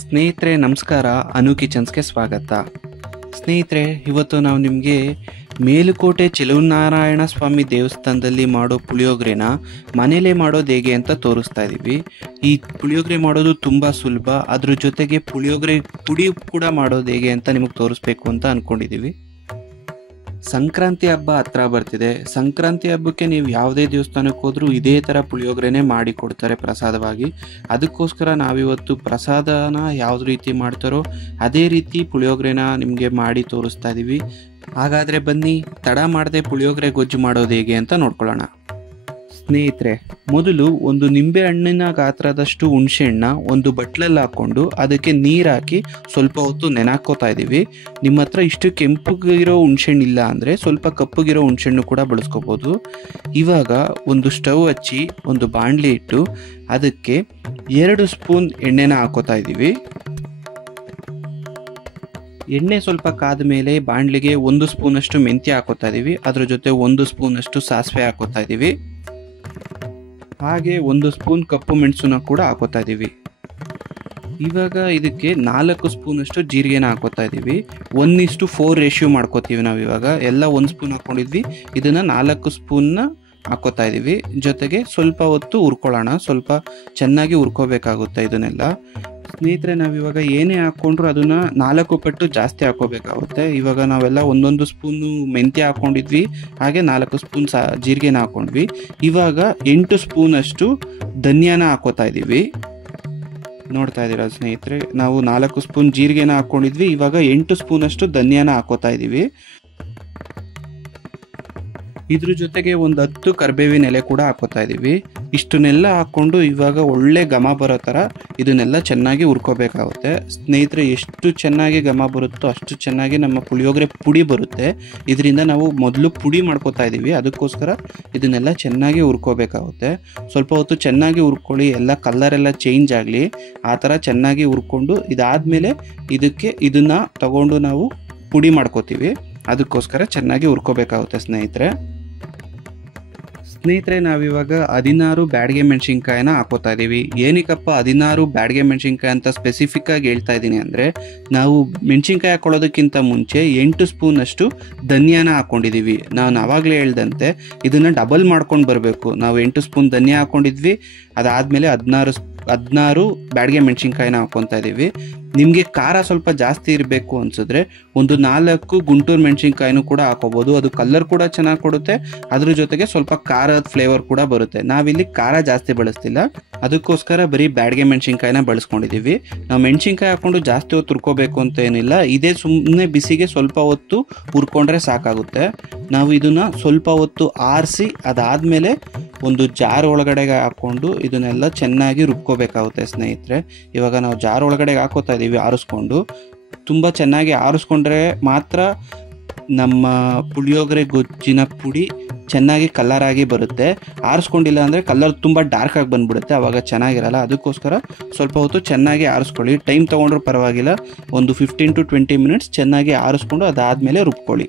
ಸ್ನೇಹಿತರೆ ನಮಸ್ಕಾರ, ಅನು ಕಿಚನ್ಸ್ಗೆ ಸ್ವಾಗತ. ಸ್ನೇಹಿತರೆ, ಇವತ್ತು ನಾವು ನಿಮಗೆ ಮೇಲುಕೋಟೆ ಚೆಲುವನಾರಾಯಣ ಸ್ವಾಮಿ ದೇವಸ್ಥಾನದಲ್ಲಿ ಮಾಡೋ ಪುಳಿಯೋಗರೆನ ಮನೇಲೇ ಮಾಡೋದು ಹೇಗೆ ಅಂತ ತೋರಿಸ್ತಾ ಇದ್ದೀವಿ. ಈ ಪುಳಿಯೋಗರೆ ಮಾಡೋದು ತುಂಬ ಸುಲಭ. ಅದ್ರ ಜೊತೆಗೆ ಪುಳಿಯೋಗರೆ ಪುಡಿ ಕೂಡ ಮಾಡೋದು ಹೇಗೆ ಅಂತ ನಿಮಗೆ ತೋರಿಸ್ಬೇಕು ಅಂತ ಅಂದ್ಕೊಂಡಿದ್ದೀವಿ. ಸಂಕ್ರಾಂತಿ ಹಬ್ಬ ಹತ್ರ ಬರ್ತಿದೆ. ಸಂಕ್ರಾಂತಿ ಹಬ್ಬಕ್ಕೆ ನೀವು ಯಾವುದೇ ದೇವಸ್ಥಾನಕ್ಕೆ ಹೋದ್ರೂ ಇದೇ ಥರ ಪುಳಿಯೋಗರೆನೇ ಮಾಡಿ ಕೊಡ್ತಾರೆ ಪ್ರಸಾದವಾಗಿ. ಅದಕ್ಕೋಸ್ಕರ ನಾವಿವತ್ತು ಪ್ರಸಾದನ ಯಾವ್ದು ರೀತಿ ಮಾಡ್ತಾರೋ ಅದೇ ರೀತಿ ಪುಳಿಯೋಗರೆನ ನಿಮಗೆ ಮಾಡಿ ತೋರಿಸ್ತಾ ಇದ್ದೀವಿ. ಹಾಗಾದರೆ ಬನ್ನಿ, ತಡ ಮಾಡದೆ ಪುಳಿಯೋಗರೆ ಗೊಜ್ಜು ಮಾಡೋದು ಹೇಗೆ ಅಂತ ನೋಡ್ಕೊಳ್ಳೋಣ. ಸ್ನೇಹಿತರೆ, ಮೊದಲು ಒಂದು ನಿಂಬೆ ಹಣ್ಣಿನ ಗಾತ್ರದಷ್ಟು ಹುಣಸೆಹಣ್ಣ ಒಂದು ಬಟ್ಲಲ್ಲಿ ಹಾಕ್ಕೊಂಡು ಅದಕ್ಕೆ ನೀರು ಹಾಕಿ ಸ್ವಲ್ಪ ಹೊತ್ತು ನೆನಾಕೋತಾ ಇದ್ದೀವಿ. ನಿಮ್ಮ ಹತ್ರ ಇಷ್ಟು ಕೆಂಪಗಿರೋ ಹುಣಸೆಹಣ್ಣು ಇಲ್ಲ ಅಂದರೆ ಸ್ವಲ್ಪ ಕಪ್ಪಗಿರೋ ಹುಣಸೆಹಣ್ಣು ಕೂಡ ಬಳಸ್ಕೋಬೋದು. ಇವಾಗ ಒಂದು ಸ್ಟವ್ ಹಚ್ಚಿ ಒಂದು ಬಾಣಲಿ ಇಟ್ಟು ಅದಕ್ಕೆ 2 ಸ್ಪೂನ್ ಎಣ್ಣೆನ ಹಾಕೋತಾ ಇದ್ದೀವಿ. ಎಣ್ಣೆ ಸ್ವಲ್ಪ ಕಾದ ಮೇಲೆ ಬಾಣಲಿಗೆ 1 ಸ್ಪೂನಷ್ಟು ಮೆಂತ್ಯ ಹಾಕೋತಾ ಇದ್ದೀವಿ. ಅದ್ರ ಜೊತೆ 1 ಸ್ಪೂನಷ್ಟು ಸಾಸಿವೆ ಹಾಕೋತಾ ಇದ್ದೀವಿ. ಹಾಗೆ 1 ಸ್ಪೂನ್ ಕಪ್ಪು ಮೆಣಸನ್ನ ಕೂಡ ಹಾಕೋತಾ ಇದ್ದೀವಿ. ಇವಾಗ ಇದಕ್ಕೆ 4 ಸ್ಪೂನಷ್ಟು ಜೀರಿಗೆನ ಹಾಕೋತಾ ಇದ್ದೀವಿ. 1:4 ರೇಷಿಯೋ ಮಾಡ್ಕೋತೀವಿ ನಾವು. ಇವಾಗ ಎಲ್ಲ 1 ಸ್ಪೂನ್ ಹಾಕೊಂಡಿದ್ವಿ, ಇದನ್ನು 4 ಸ್ಪೂನ್ನ ಹಾಕೋತಾ ಇದ್ದೀವಿ. ಜೊತೆಗೆ ಸ್ವಲ್ಪ ಹೊತ್ತು ಹುರ್ಕೊಳ್ಳೋಣ. ಸ್ವಲ್ಪ ಚೆನ್ನಾಗಿ ಹುರ್ಕೋಬೇಕಾಗುತ್ತೆ ಇದನ್ನೆಲ್ಲ. ಸ್ನೇಹಿತರೆ, ನಾವಿವಾಗ ಏನೇ ಹಾಕ್ಕೊಂಡ್ರು ಅದನ್ನು 4 ಪಟ್ಟು ಜಾಸ್ತಿ ಹಾಕೋಬೇಕಾಗುತ್ತೆ. ಇವಾಗ ನಾವೆಲ್ಲ 1 ಸ್ಪೂನು ಮೆಂತ್ಯ ಹಾಕ್ಕೊಂಡಿದ್ವಿ, ಹಾಗೆ 4 ಸ್ಪೂನ್ ಜೀರಿಗೆನ ಹಾಕ್ಕೊಂಡ್ವಿ. ಇವಾಗ 8 ಸ್ಪೂನಷ್ಟು ಧನಿಯಾನ ಹಾಕೋತಾ ಇದ್ದೀವಿ. ನೋಡ್ತಾ ಇದ್ದೀರಾ ಸ್ನೇಹಿತರೆ, ನಾವು 4 ಸ್ಪೂನ್ ಜೀರಿಗೆನ ಹಾಕ್ಕೊಂಡಿದ್ವಿ, ಇವಾಗ 8 ಸ್ಪೂನಷ್ಟು ಧನಿಯಾನ ಹಾಕೋತಾ ಇದ್ದೀವಿ. ಇದ್ರ ಜೊತೆಗೆ ಒಂದು 10 ಕರಿಬೇವಿನ ಎಲೆ ಕೂಡ ಹಾಕೋತಾ ಇದ್ದೀವಿ. ಇಷ್ಟನ್ನೆಲ್ಲ ಹಾಕ್ಕೊಂಡು ಇವಾಗ ಒಳ್ಳೆ ಘಮ ಬರೋ ಥರ ಇದನ್ನೆಲ್ಲ ಚೆನ್ನಾಗಿ ಹುರ್ಕೋಬೇಕಾಗುತ್ತೆ. ಸ್ನೇಹಿತರೆ, ಎಷ್ಟು ಚೆನ್ನಾಗಿ ಘಮ ಬರುತ್ತೋ ಅಷ್ಟು ಚೆನ್ನಾಗಿ ನಮ್ಮ ಪುಳಿಯೋಗರೆ ಪುಡಿ ಬರುತ್ತೆ. ಇದರಿಂದ ನಾವು ಮೊದಲು ಪುಡಿ ಮಾಡ್ಕೋತಾ ಇದ್ದೀವಿ, ಅದಕ್ಕೋಸ್ಕರ ಇದನ್ನೆಲ್ಲ ಚೆನ್ನಾಗಿ ಹುರ್ಕೋಬೇಕಾಗುತ್ತೆ. ಸ್ವಲ್ಪ ಹೊತ್ತು ಚೆನ್ನಾಗಿ ಹುರ್ಕೊಳ್ಳಿ, ಎಲ್ಲ ಕಲರೆಲ್ಲ ಚೇಂಜ್ ಆಗಲಿ, ಆ ಥರ ಚೆನ್ನಾಗಿ ಹುರ್ಕೊಂಡು ಇದಾದಮೇಲೆ ಇದನ್ನು ತಗೊಂಡು ನಾವು ಪುಡಿ ಮಾಡ್ಕೋತೀವಿ. ಅದಕ್ಕೋಸ್ಕರ ಚೆನ್ನಾಗಿ ಹುರ್ಕೋಬೇಕಾಗುತ್ತೆ ಸ್ನೇಹಿತರೆ, ನಾವಿವಾಗ 16 ಬ್ಯಾಡಗೆ ಮೆಣಸಿನ್ಕಾಯಿನ ಹಾಕೋತಾ ಇದ್ದೀವಿ. ಏನಕ್ಕಪ್ಪ 16 ಬ್ಯಾಡಗೆ ಮೆಣಸಿನ್ಕಾಯಿ ಅಂತ ಸ್ಪೆಸಿಫಿಕ್ ಆಗಿ ಹೇಳ್ತಾ ಇದ್ದೀನಿ ಅಂದರೆ, ನಾವು ಮೆಣಸಿನ್ಕಾಯಿ ಹಾಕೊಳ್ಳೋದಕ್ಕಿಂತ ಮುಂಚೆ 8 ಸ್ಪೂನಷ್ಟು ಧನಿಯಾನ ಹಾಕ್ಕೊಂಡಿದ್ದೀವಿ. ನಾನು ಆವಾಗಲೇ ಹೇಳ್ದಂತೆ ಇದನ್ನು ಡಬಲ್ ಮಾಡ್ಕೊಂಡು ಬರಬೇಕು. ನಾವು 8 ಸ್ಪೂನ್ ಧನಿಯಾ ಹಾಕ್ಕೊಂಡಿದ್ವಿ, ಅದಾದಮೇಲೆ 16 ಬ್ಯಾಡಗೆ ಮೆಣಸಿನ್ಕಾಯಿನ ಹಾಕ್ಕೊತಾ ಇದ್ದೀವಿ. ನಿಮಗೆ ಖಾರ ಸ್ವಲ್ಪ ಜಾಸ್ತಿ ಇರಬೇಕು ಅನಿಸಿದ್ರೆ ಒಂದು 4 ಗುಂಟೂರು ಮೆಣಸಿನ್ಕಾಯಿನೂ ಕೂಡ ಹಾಕೋಬೋದು. ಅದು ಕಲರ್ ಕೂಡ ಚೆನ್ನಾಗಿ ಕೊಡುತ್ತೆ, ಅದ್ರ ಜೊತೆಗೆ ಸ್ವಲ್ಪ ಖಾರದ ಫ್ಲೇವರ್ ಕೂಡ ಬರುತ್ತೆ. ನಾವಿಲ್ಲಿ ಖಾರ ಜಾಸ್ತಿ ಬಳಸ್ತಿಲ್ಲ, ಅದಕ್ಕೋಸ್ಕರ ಬರೀ ಬ್ಯಾಡಗೆ ಮೆಣಸಿನ್ಕಾಯಿನ ಬಳಸ್ಕೊಂಡಿದ್ದೀವಿ. ನಾವು ಮೆಣಸಿನ್ಕಾಯಿ ಹಾಕ್ಕೊಂಡು ಜಾಸ್ತಿ ಹೊತ್ತು ಹುರ್ಕೋಬೇಕು ಅಂತ ಏನಿಲ್ಲ, ಇದೇ ಸುಮ್ಮನೆ ಬಿಸಿಗೆ ಸ್ವಲ್ಪ ಹೊತ್ತು ಹುರ್ಕೊಂಡ್ರೆ ಸಾಕಾಗುತ್ತೆ. ನಾವು ಇದನ್ನು ಸ್ವಲ್ಪ ಹೊತ್ತು ಆರಿಸಿ ಅದಾದಮೇಲೆ ಒಂದು ಜಾರ್ ಒಳಗಡೆಗೆ ಹಾಕ್ಕೊಂಡು ಇದನ್ನೆಲ್ಲ ಚೆನ್ನಾಗಿ ರುಬ್ಕೋಬೇಕಾಗುತ್ತೆ ಸ್ನೇಹಿತರೆ. ಇವಾಗ ನಾವು ಜಾರ್ ಒಳಗಡೆಗೆ ಹಾಕೋತಾ ಇದ್ದೀವಿ ಆರಿಸ್ಕೊಂಡು. ತುಂಬ ಚೆನ್ನಾಗಿ ಆರಿಸ್ಕೊಂಡ್ರೆ ಮಾತ್ರ ನಮ್ಮ ಪುಳಿಯೋಗರೆ ಗೊಜ್ಜಿನ ಪುಡಿ ಚೆನ್ನಾಗಿ ಕಲರಾಗಿ ಬರುತ್ತೆ. ಆರಿಸ್ಕೊಂಡಿಲ್ಲ ಅಂದರೆ ಕಲರ್ ತುಂಬ ಡಾರ್ಕ್ ಆಗಿ ಬಂದ್ಬಿಡುತ್ತೆ, ಆವಾಗ ಚೆನ್ನಾಗಿರಲ್ಲ. ಅದಕ್ಕೋಸ್ಕರ ಸ್ವಲ್ಪ ಹೊತ್ತು ಚೆನ್ನಾಗಿ ಆರಿಸ್ಕೊಳ್ಳಿ. ಟೈಮ್ ತೊಗೊಂಡ್ರೂ ಪರವಾಗಿಲ್ಲ, ಒಂದು 15 to 20 ಮಿನಿಟ್ಸ್ ಚೆನ್ನಾಗಿ ಆರಿಸ್ಕೊಂಡು ಅದಾದಮೇಲೆ ರುಬ್ಕೊಳ್ಳಿ.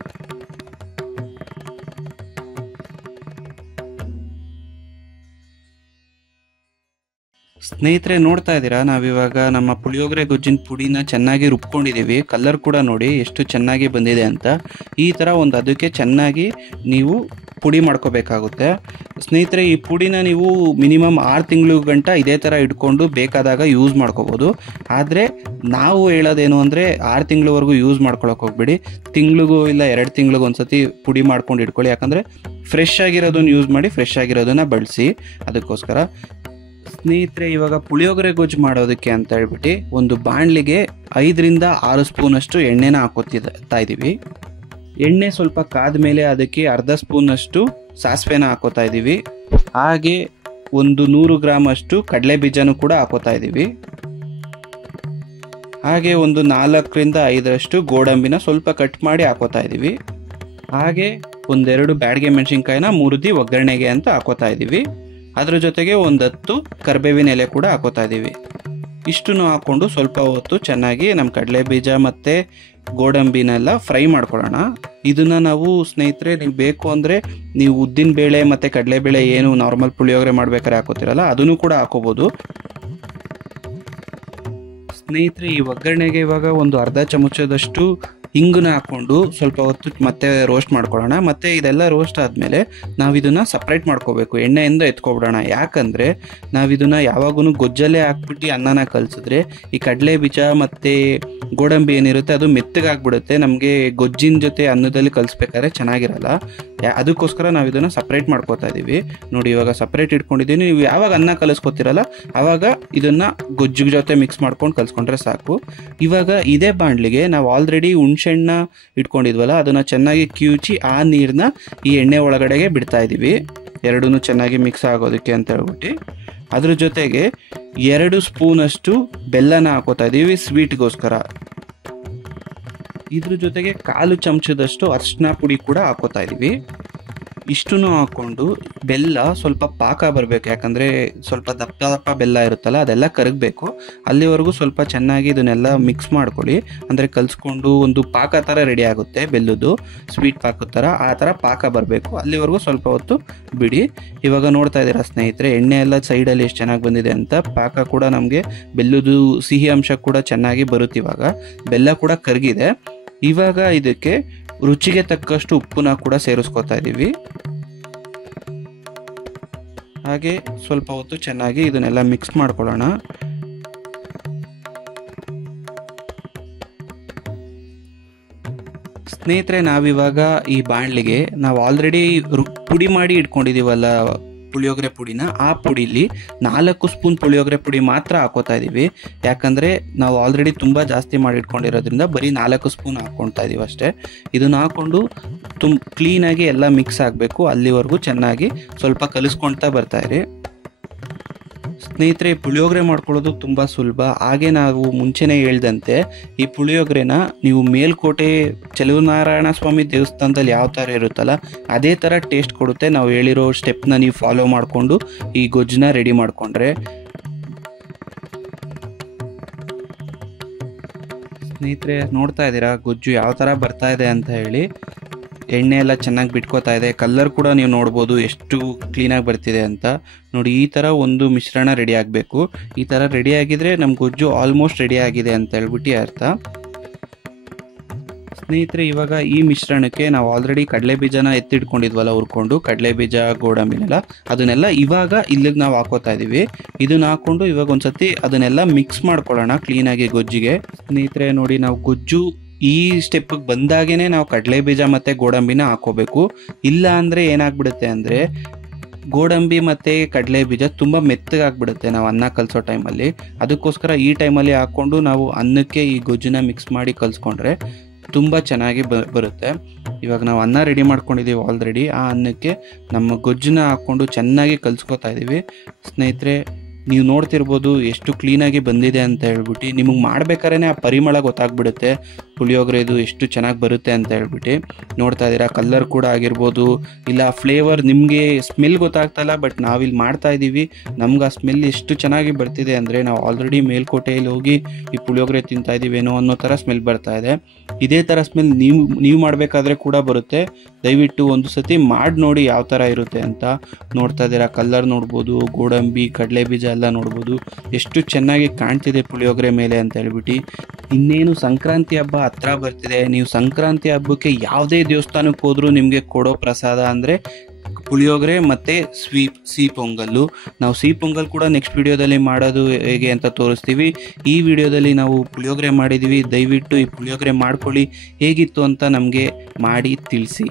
ಸ್ನೇಹಿತರೆ, ನೋಡ್ತಾ ಇದ್ದೀರಾ, ನಾವಿವಾಗ ನಮ್ಮ ಪುಳಿಯೋಗರೆ ಗೊಜ್ಜಿನ ಪುಡಿನ ಚೆನ್ನಾಗಿ ರುಬ್ಕೊಂಡಿದ್ದೀವಿ. ಕಲರ್ ಕೂಡ ನೋಡಿ ಎಷ್ಟು ಚೆನ್ನಾಗಿ ಬಂದಿದೆ ಅಂತ. ಈ ಥರ ಒಂದು ಅದಕ್ಕೆ ಚೆನ್ನಾಗಿ ನೀವು ಪುಡಿ ಮಾಡ್ಕೋಬೇಕಾಗುತ್ತೆ ಸ್ನೇಹಿತರೆ. ಈ ಪುಡಿನ ನೀವು ಮಿನಿಮಮ್ 6 ತಿಂಗಳು ಗಂಟ ಇದೇ ಥರ ಇಟ್ಕೊಂಡು ಬೇಕಾದಾಗ ಯೂಸ್ ಮಾಡ್ಕೋಬೋದು. ಆದರೆ ನಾವು ಹೇಳೋದೇನು ಅಂದರೆ 6 ತಿಂಗಳವರೆಗೂ ಯೂಸ್ ಮಾಡ್ಕೊಳಕ್ಕೆ ಹೋಗ್ಬೇಡಿ. ತಿಂಗಳಿಗೂ ಇಲ್ಲ 2 ತಿಂಗಳಿಗೂ ಒಂದ್ಸತಿ ಪುಡಿ ಮಾಡ್ಕೊಂಡು ಇಟ್ಕೊಳ್ಳಿ. ಯಾಕಂದರೆ ಫ್ರೆಶ್ ಆಗಿರೋದನ್ನು ಯೂಸ್ ಮಾಡಿ, ಫ್ರೆಶ್ ಆಗಿರೋದನ್ನು ಬಳಸಿ. ಅದಕ್ಕೋಸ್ಕರ ಸ್ನೇಹಿತರೆ, ಇವಾಗ ಪುಳಿಯೋಗರೆ ಗೊಜ್ಜು ಮಾಡೋದಕ್ಕೆ ಅಂತ ಹೇಳ್ಬಿಟ್ಟು ಒಂದು ಬಾಣಲಿಗೆ 5 ರಿಂದ 6 ಸ್ಪೂನಷ್ಟು ಎಣ್ಣೆನ ಹಾಕೋತಾ ಇದ್ದೀವಿ. ಎಣ್ಣೆ ಸ್ವಲ್ಪ ಕಾದ ಮೇಲೆ ಅದಕ್ಕೆ ಅರ್ಧ ಸ್ಪೂನಷ್ಟು ಸಾಸಿವೆನ ಹಾಕೋತಾ ಇದ್ದೀವಿ. ಹಾಗೆ ಒಂದು 100 ಗ್ರಾಮ್ ಅಷ್ಟು ಕಡಲೆ ಬೀಜನೂ ಕೂಡ ಹಾಕೋತಾ ಇದ್ದೀವಿ. ಹಾಗೆ ಒಂದು 4 ರಿಂದ 5 ಗೋಡಂಬಿನ ಸ್ವಲ್ಪ ಕಟ್ ಮಾಡಿ ಹಾಕೋತಾ ಇದ್ದೀವಿ. ಹಾಗೆ 1-2 ಬ್ಯಾಡಗೆ ಮೆಣಸಿನ್ಕಾಯಿನ ಮುರಿದು ಒಗ್ಗರಣೆಗೆ ಅಂತ ಹಾಕೋತಾ ಇದ್ದೀವಿ. ಅದ್ರ ಜೊತೆಗೆ ಒಂದು 10 ಕರಿಬೇವಿನ ಎಲೆ ಕೂಡ ಹಾಕೋತಾ ಇದ್ದೀವಿ. ಇಷ್ಟನ್ನು ಹಾಕ್ಕೊಂಡು ಸ್ವಲ್ಪ ಹೊತ್ತು ಚೆನ್ನಾಗಿ ನಮ್ಮ ಕಡಲೆ ಬೀಜ ಮತ್ತು ಗೋಡಂಬಿನೆಲ್ಲ ಫ್ರೈ ಮಾಡ್ಕೊಳ್ಳೋಣ. ಇದನ್ನು ನಾವು ಸ್ನೇಹಿತರೆ, ನೀವು ಬೇಕು ಅಂದರೆ ನೀವು ಉದ್ದಿನ ಬೇಳೆ ಮತ್ತು ಕಡಲೆಬೇಳೆ ಏನು ನಾರ್ಮಲ್ ಪುಳಿಯೋಗರೆ ಮಾಡ್ಬೇಕಾದ್ರೆ ಹಾಕೋತಿರಲ್ಲ ಅದನ್ನು ಕೂಡ ಹಾಕೋಬೋದು. ಸ್ನೇಹಿತರೆ, ಈ ಒಗ್ಗರಣೆಗೆ ಇವಾಗ ಒಂದು ಅರ್ಧ ಚಮಚದಷ್ಟು ಹಿಂಗನ್ನ ಹಾಕ್ಕೊಂಡು ಸ್ವಲ್ಪ ಹೊತ್ತು ಮತ್ತೆ ರೋಸ್ಟ್ ಮಾಡ್ಕೊಳ್ಳೋಣ. ಮತ್ತು ಇದೆಲ್ಲ ರೋಸ್ಟ್ ಆದಮೇಲೆ ನಾವು ಇದನ್ನು ಸಪ್ರೇಟ್ ಮಾಡ್ಕೋಬೇಕು, ಎಣ್ಣೆಯಿಂದ ಎತ್ಕೊಬಿಡೋಣ. ಯಾಕಂದರೆ ನಾವು ಇದನ್ನು ಯಾವಾಗೂ ಗೊಜ್ಜಲ್ಲೇ ಹಾಕ್ಬಿಟ್ಟು ಅನ್ನನ ಕಲಿಸಿದ್ರೆ ಈ ಕಡಲೆ ಬೀಜ ಮತ್ತು ಗೋಡಂಬಿ ಏನಿರುತ್ತೆ ಅದು ಮೆತ್ತಗಾಗ್ಬಿಡುತ್ತೆ. ನಮಗೆ ಗೊಜ್ಜಿನ ಜೊತೆ ಅನ್ನದಲ್ಲಿ ಕಲಿಸ್ಬೇಕಾದ್ರೆ ಚೆನ್ನಾಗಿರಲ್ಲ. ಅದಕ್ಕೋಸ್ಕರ ನಾವು ಇದನ್ನು ಸಪ್ರೇಟ್ ಮಾಡ್ಕೋತಾ ಇದ್ದೀವಿ. ನೋಡಿ, ಇವಾಗ ಸಪ್ರೇಟ್ ಇಟ್ಕೊಂಡಿದ್ದೀನಿ. ನೀವು ಯಾವಾಗ ಅನ್ನ ಕಲಿಸ್ಕೊತಿರಲ್ಲ ಆವಾಗ ಇದನ್ನು ಗೊಜ್ಜು ಜೊತೆ ಮಿಕ್ಸ್ ಮಾಡ್ಕೊಂಡು ಕಲಿಸ್ಕೊಂಡ್ರೆ ಸಾಕು. ಇವಾಗ ಇದೇ ಬಾಣಲಿಗೆ ನಾವು ಆಲ್ರೆಡಿ ಹುಣ್ಸೆಹಣ್ಣ ಇಟ್ಕೊಂಡಿದ್ವಲ್ಲ ಅದನ್ನು ಚೆನ್ನಾಗಿ ಕಿವುಚಿ ಆ ನೀರನ್ನ ಈ ಎಣ್ಣೆ ಒಳಗಡೆಗೆ ಬಿಡ್ತಾ ಇದ್ದೀವಿ, ಎರಡೂ ಚೆನ್ನಾಗಿ ಮಿಕ್ಸ್ ಆಗೋದಕ್ಕೆ ಅಂತ ಹೇಳ್ಬಿಟ್ಟು. ಅದ್ರ ಜೊತೆಗೆ 2 ಸ್ಪೂನಷ್ಟು ಬೆಲ್ಲನ ಹಾಕೋತಾ ಇದ್ದೀವಿ ಸ್ವೀಟ್ಗೋಸ್ಕರ. ಇದ್ರ ಜೊತೆಗೆ 1/4 ಚಮಚದಷ್ಟು ಅರಿಶಿನ ಪುಡಿ ಕೂಡ ಹಾಕೋತಾ ಇದ್ದೀವಿ. ಇಷ್ಟನ್ನು ಹಾಕ್ಕೊಂಡು ಬೆಲ್ಲ ಸ್ವಲ್ಪ ಪಾಕ ಬರಬೇಕು, ಯಾಕಂದರೆ ಸ್ವಲ್ಪ ದಪ್ಪ ದಪ್ಪ ಬೆಲ್ಲ ಇರುತ್ತಲ್ಲ ಅದೆಲ್ಲ ಕರಗಬೇಕು. ಅಲ್ಲಿವರೆಗೂ ಸ್ವಲ್ಪ ಚೆನ್ನಾಗಿ ಇದನ್ನೆಲ್ಲ ಮಿಕ್ಸ್ ಮಾಡ್ಕೊಳ್ಳಿ. ಅಂದರೆ ಕಲಿಸ್ಕೊಂಡು ಒಂದು ಪಾಕ ಥರ ರೆಡಿ ಆಗುತ್ತೆ, ಬೆಲ್ಲದ್ದು ಸ್ವೀಟ್ ಪಾಕದ ಥರ. ಆ ಥರ ಪಾಕ ಬರಬೇಕು, ಅಲ್ಲಿವರೆಗೂ ಸ್ವಲ್ಪ ಹೊತ್ತು ಬಿಡಿ. ಇವಾಗ ನೋಡ್ತಾ ಇದ್ದೀರಾ ಸ್ನೇಹಿತರೆ, ಎಣ್ಣೆ ಎಲ್ಲ ಸೈಡಲ್ಲಿ ಎಷ್ಟು ಚೆನ್ನಾಗಿ ಬಂದಿದೆ ಅಂತ. ಪಾಕ ಕೂಡ ನಮಗೆ ಬೆಲ್ಲದ್ದು ಸಿಹಿ ಅಂಶ ಕೂಡ ಚೆನ್ನಾಗಿ ಬರುತ್ತೆ. ಇವಾಗ ಬೆಲ್ಲ ಕೂಡ ಕರಗಿದೆ. ಇವಾಗ ಇದಕ್ಕೆ ರುಚಿಗೆ ತಕ್ಕಷ್ಟು ಉಪ್ಪನ್ನ ಕೂಡ ಸೇರಿಸ್ಕೊತಾ ಇದ್ದೀವಿ. ಹಾಗೆ ಸ್ವಲ್ಪ ಹೊತ್ತು ಚೆನ್ನಾಗಿ ಇದನ್ನೆಲ್ಲ ಮಿಕ್ಸ್ ಮಾಡ್ಕೊಳ್ಳೋಣ. ಸ್ನೇಹಿತರೆ, ನಾವಿವಾಗ ಈ ಬಾಣಲಿಗೆ ನಾವು ಆಲ್ರೆಡಿ ಪುಡಿ ಮಾಡಿ ಇಟ್ಕೊಂಡಿದ್ದೀವಲ್ಲ ಪುಳಿಯೋಗರೆ ಪುಡಿನ, ಆ ಪುಡಿಲಿ 4 ಸ್ಪೂನ್ ಪುಳಿಯೋಗರೆ ಪುಡಿ ಮಾತ್ರ ಹಾಕೋತಾ ಇದ್ದೀವಿ. ಯಾಕಂದರೆ ನಾವು ಆಲ್ರೆಡಿ ತುಂಬ ಜಾಸ್ತಿ ಮಾಡಿ ಇಟ್ಕೊಂಡಿರೋದ್ರಿಂದ ಬರೀ 4 ಸ್ಪೂನ್ ಹಾಕ್ಕೊಳ್ತಾ ಇದ್ದೀವಿ ಅಷ್ಟೇ. ಇದನ್ನು ಹಾಕ್ಕೊಂಡು ಕ್ಲೀನಾಗಿ ಎಲ್ಲ ಮಿಕ್ಸ್ ಆಗಬೇಕು. ಅಲ್ಲಿವರೆಗೂ ಚೆನ್ನಾಗಿ ಸ್ವಲ್ಪ ಕಲಿಸ್ಕೊಳ್ತಾ ಬರ್ತಾಯಿರಿ. ಸ್ನೇಹಿತರೆ, ಪುಳಿಯೋಗರೆ ಮಾಡ್ಕೊಳ್ಳೋದು ತುಂಬ ಸುಲಭ. ಹಾಗೆ ನಾವು ಮುಂಚೆನೇ ಹೇಳ್ದಂತೆ ಈ ಪುಳಿಯೋಗರೆನ ನೀವು ಮೇಲ್ಕೋಟೆ ಚೆಲುವನಾರಾಯಣ ಸ್ವಾಮಿ ದೇವಸ್ಥಾನದಲ್ಲಿ ಯಾವ ಥರ ಇರುತ್ತಲ್ಲ ಅದೇ ಥರ ಟೇಸ್ಟ್ ಕೊಡುತ್ತೆ. ನಾವು ಹೇಳಿರೋ ಸ್ಟೆಪ್ನ ನೀವು ಫಾಲೋ ಮಾಡಿಕೊಂಡು ಈ ಗೊಜ್ಜನ್ನ ರೆಡಿ ಮಾಡಿಕೊಂಡ್ರೆ. ಸ್ನೇಹಿತರೆ, ನೋಡ್ತಾ ಇದ್ದೀರಾ ಗೊಜ್ಜು ಯಾವ ಥರ ಬರ್ತಾ ಇದೆ ಅಂತ ಹೇಳಿ. ಎಣ್ಣೆ ಎಲ್ಲ ಚೆನ್ನಾಗಿ ಬಿಟ್ಕೋತಾ ಇದೆ. ಕಲರ್ ಕೂಡ ನೀವು ನೋಡ್ಬೋದು ಎಷ್ಟು ಕ್ಲೀನಾಗಿ ಬರ್ತಿದೆ ಅಂತ. ನೋಡಿ, ಈ ಥರ ಒಂದು ಮಿಶ್ರಣ ರೆಡಿ ಆಗಬೇಕು. ಈ ಥರ ರೆಡಿ ಆಗಿದ್ರೆ ನಮ್ಮ ಗೊಜ್ಜು ಆಲ್ಮೋಸ್ಟ್ ರೆಡಿ ಆಗಿದೆ ಅಂತ ಹೇಳ್ಬಿಟ್ಟು ಅರ್ಥ. ಸ್ನೇಹಿತರೆ, ಇವಾಗ ಈ ಮಿಶ್ರಣಕ್ಕೆ ನಾವು ಆಲ್ರೆಡಿ ಕಡಲೆ ಬೀಜನ ಎತ್ತಿಟ್ಕೊಂಡಿದ್ವಲ್ಲ ಹುರ್ಕೊಂಡು, ಕಡಲೆ ಬೀಜ ಗೋಡಂಬಿನೆಲ್ಲ ಅದನ್ನೆಲ್ಲ ಇವಾಗ ಇಲ್ಲಿಗೆ ನಾವು ಹಾಕೋತಾ ಇದ್ದೀವಿ. ಇದನ್ನ ಹಾಕ್ಕೊಂಡು ಇವಾಗ ಒಂದ್ಸತಿ ಅದನ್ನೆಲ್ಲ ಮಿಕ್ಸ್ ಮಾಡ್ಕೊಳ್ಳೋಣ ಕ್ಲೀನಾಗಿ ಗೊಜ್ಜಿಗೆ. ಸ್ನೇಹಿತರೆ ನೋಡಿ, ನಾವು ಗೊಜ್ಜು ಈ ಸ್ಟೆಪ್ಪಿಗೆ ಬಂದಾಗೇ ನಾವು ಕಡಲೆ ಬೀಜ ಮತ್ತು ಗೋಡಂಬಿನ ಹಾಕೋಬೇಕು. ಇಲ್ಲ ಅಂದರೆ ಏನಾಗ್ಬಿಡುತ್ತೆ ಅಂದರೆ ಗೋಡಂಬಿ ಮತ್ತು ಕಡಲೆ ಬೀಜ ತುಂಬ ಮೆತ್ತಗಾಗ್ಬಿಡುತ್ತೆ ನಾವು ಅನ್ನ ಕಲಿಸೋ ಟೈಮಲ್ಲಿ. ಅದಕ್ಕೋಸ್ಕರ ಈ ಟೈಮಲ್ಲಿ ಹಾಕ್ಕೊಂಡು ನಾವು ಅನ್ನಕ್ಕೆ ಈ ಗೊಜ್ಜನ್ನ ಮಿಕ್ಸ್ ಮಾಡಿ ಕಲಿಸ್ಕೊಂಡ್ರೆ ತುಂಬ ಚೆನ್ನಾಗಿ ಬರುತ್ತೆ. ಇವಾಗ ನಾವು ಅನ್ನ ರೆಡಿ ಮಾಡ್ಕೊಂಡಿದ್ದೀವಿ ಆಲ್ರೆಡಿ. ಆ ಅನ್ನಕ್ಕೆ ನಮ್ಮ ಗೊಜ್ಜನ್ನ ಹಾಕ್ಕೊಂಡು ಚೆನ್ನಾಗಿ ಕಲಿಸ್ಕೊತಾ ಇದ್ದೀವಿ. ಸ್ನೇಹಿತರೆ, ನೀವು ನೋಡ್ತಿರ್ಬೋದು ಎಷ್ಟು ಕ್ಲೀನಾಗಿ ಬಂದಿದೆ ಅಂತ ಹೇಳ್ಬಿಟ್ಟು. ನಿಮಗೆ ಮಾಡ್ಬೇಕಾದ್ರೆ ಆ ಪರಿಮಳ ಗೊತ್ತಾಗ್ಬಿಡುತ್ತೆ ಪುಳಿಯೋಗರೆದು ಎಷ್ಟು ಚೆನ್ನಾಗಿ ಬರುತ್ತೆ ಅಂತ ಹೇಳ್ಬಿಟ್ಟು. ನೋಡ್ತಾ ಇದ್ದೀರಾ, ಕಲರ್ ಕೂಡ ಆಗಿರ್ಬೋದು, ಇಲ್ಲ ಫ್ಲೇವರ್ ನಿಮಗೆ ಸ್ಮೆಲ್ ಗೊತ್ತಾಗ್ತಲ್ಲ, ಬಟ್ ನಾವಿಲ್ಲಿ ಮಾಡ್ತಾ ಇದ್ದೀವಿ. ನಮ್ಗೆ ಆ ಸ್ಮೆಲ್ ಎಷ್ಟು ಚೆನ್ನಾಗಿ ಬರ್ತಿದೆ ಅಂದರೆ ನಾವು ಆಲ್ರೆಡಿ ಮೇಲ್ಕೋಟೆಯಲ್ಲಿ ಹೋಗಿ ಈ ಪುಳಿಯೋಗರೆ ತಿಂತಾ ಇದ್ದೀವೇನೋ ಅನ್ನೋ ಥರ ಸ್ಮೆಲ್ ಬರ್ತಾ ಇದೆ. ಇದೇ ಥರ ಸ್ಮೆಲ್ ನೀವು ಮಾಡಬೇಕಾದ್ರೆ ಕೂಡ ಬರುತ್ತೆ. ದಯವಿಟ್ಟು ಒಂದು ಸತಿ ಮಾಡಿ ನೋಡಿ ಯಾವ ಥರ ಇರುತ್ತೆ ಅಂತ. ನೋಡ್ತಾ ಇದ್ದೀರಾ, ಕಲರ್ ನೋಡ್ಬೋದು, ಗೋಡಂಬಿ ಕಡಲೆ ಬೀಜ ಎಲ್ಲ ನೋಡ್ಬೋದು ಎಷ್ಟು ಚೆನ್ನಾಗಿ ಕಾಣ್ತಿದೆ ಪುಳಿಯೋಗರೆ ಮೇಲೆ ಅಂತ ಹೇಳ್ಬಿಟ್ಟು. ಇನ್ನೇನು ಸಂಕ್ರಾಂತಿ ಹಬ್ಬ ಹತ್ರ ಬರ್ತಿದೆ. ನೀವು ಸಂಕ್ರಾಂತಿ ಹಬ್ಬಕ್ಕೆ ಯಾವುದೇ ದೇವಸ್ಥಾನಕ್ಕೆ ಹೋದ್ರೂ ನಿಮಗೆ ಕೊಡೋ ಪ್ರಸಾದ ಅಂದರೆ ಪುಳಿಯೋಗರೆ ಮತ್ತು ಸಿಹಿ ಪೊಂಗಲ್ಲು. ನಾವು ಸಿಹಿ ಪೊಂಗಲ್ ಕೂಡ ನೆಕ್ಸ್ಟ್ ವಿಡಿಯೋದಲ್ಲಿ ಮಾಡೋದು ಹೇಗೆ ಅಂತ ತೋರಿಸ್ತೀವಿ. ಈ ವಿಡಿಯೋದಲ್ಲಿ ನಾವು ಪುಳಿಯೋಗರೆ ಮಾಡಿದ್ದೀವಿ. ದಯವಿಟ್ಟು ಈ ಪುಳಿಯೋಗರೆ ಮಾಡ್ಕೊಳ್ಳಿ, ಹೇಗಿತ್ತು ಅಂತ ನಮಗೆ ಮಾಡಿ ತಿಳಿಸಿ.